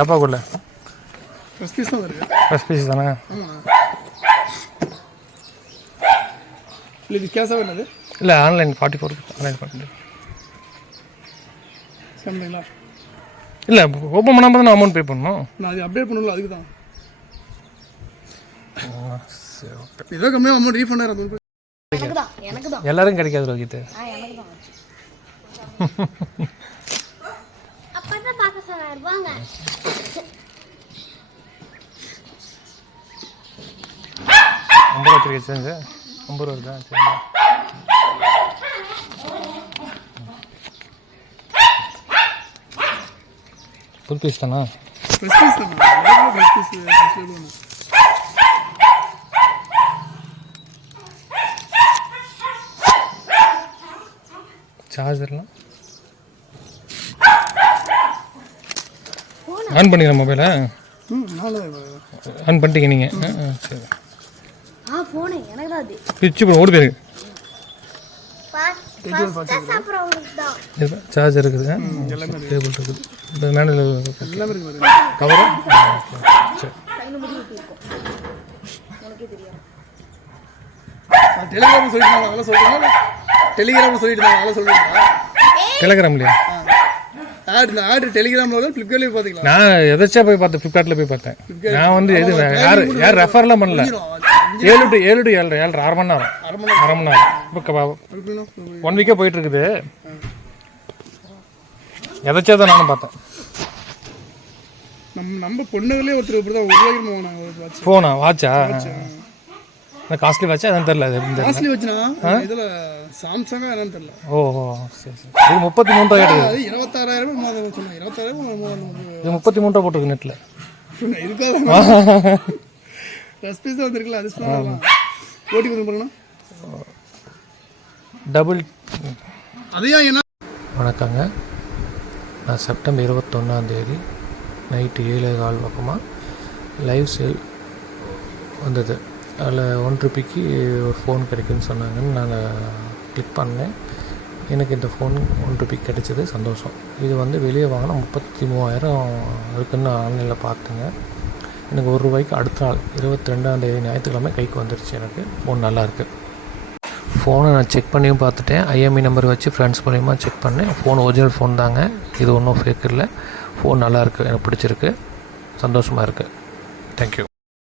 டப்பாக்குள்ள first piece தான் இருக்கு. First piece தானே? இல்லை இது கேஷாக என்னது? இல்லை ஆன்லைன் 44 ஆன்லைன் பண்ணிட்டு சம்மைங்களா? இல்லை ஓப்பன் பண்ணாமல் தான் அமௌண்ட் பே பண்ணணும். நான் அது அப்டேட் பண்ணல, அதுக்கு தான். சரி ஓகே. ஏதோ கம்மியாக அமௌண்ட் ரீஃபண்ட் ஆகிடும். எனக்கு தான் எல்லாரும் கிடைக்காது ரோஹித். எனக்கு தான் அப்பா தான் பார்க்க சொன்னார். வாங்க ஐம்பது ரூபா வச்சுருக்கேன். 50 ரூபா இருக்கா? சரி புது பீஸ் தானா? ஃபர்ஸ்ட் பீஸ் தான். ஃபர்ஸ்ட் பீஸ் ஃபர்ஸ்ட் சார்ஜர்லாம் ஆன் பண்ணிக்கிறேன் மொபைலை. ஆன் பண்ணிட்டீங்க நீங்கள்? சரி. ஃபோனு எனக்கு தான் அது. பிச்சு போடு, ஓடி போயிருக்கு. சார்ஜர் இருக்குது, கேபிள் இருக்குது, இப்போ மேனுவல் கவரு. சரி டெலிகிராம் சொல்லிட்டு அதெல்லாம் சொல்றீங்களா? டெலிகிராம் சொல்லிட்டு அதெல்லாம் சொல்றீங்களா? டெலிகிராம்லையா? ஆர்டர் டெலிகிராமில் வந்து ஃப்ளிப்கார்ட்லேயே பார்த்தீங்களா? நான் எதாச்சும் போய் பார்த்தேன், ஃப்ளிப்கார்ட்டில் போய் பார்த்தேன். நான் வந்து எது யார் ரெஃபர்லாம் பண்ணல. 7 to 7 அரை மணி நேரம். இப்போ 1 வீக்காக போயிட்டு இருக்குது. எதாச்சும் தான் நானும் பார்த்தேன். நம்ம பொண்ணுகளே ஒருத்தர் இப்படி தான் 1 ரூபாய்க்கு வாங்கினாங்க. ஃபோனா? வாட்சா? காஸ்ட்லி வாட்சா? எதுவும் தெரியல. காஸ்ட்லி வாட்ச்னா இதில் சாம்சங்கா என்னன்னு தெரியல. ஓஹோ சரி சரி. இது 33 ரூபா கேட்டது. 26,000 சொன்னேன். 26,000 இது 33 ரூபா போட்டிருக்கு நெட்டில். இருக்காது. ஃபர்ஸ்ட் பீஸ் வந்துருக்குல்ல, அது சொல்லலாம். ஓட்டி வந்து பண்ணணும் டபுள். அதையா என்ன? வணக்கங்க. நான் செப்டம்பர் 21 நைட்டு 7:15 பக்கமாக லைவ் சேல் வந்தது. அதில் 1 ரூபாய்க்கு ஒரு ஃபோன் கிடைக்குன்னு சொன்னாங்கன்னு நான் கிளிக் பண்ணேன். எனக்கு இந்த ஃபோன் 1 ரூபாய்க்கு கிடைச்சது, சந்தோஷம். இது வந்து வெளியே வாங்கினா 33,000 இருக்குதுன்னு ஆன்லைனில் பார்த்துங்க. எனக்கு 1 ரூபாய்க்கு அடுத்த நாள் 22 ஞாயிற்றுக்கிழமை கைக்கு வந்துருச்சு. எனக்கு ஃபோன் நல்லாயிருக்கு. ஃபோனை நான் செக் பண்ணியும் பார்த்துட்டேன். ஐஎம்இ நம்பர் வச்சு ஃப்ரெண்ட்ஸ் மூலிமா செக் பண்ணேன். ஃபோன் ஒரிஜினல் ஃபோன் தாங்க, இது ஒன்றும் ஃபேக் இல்லை. ஃபோன் நல்லாயிருக்கு, எனக்கு பிடிச்சிருக்கு, சந்தோஷமாக இருக்குது. தேங்க்யூ.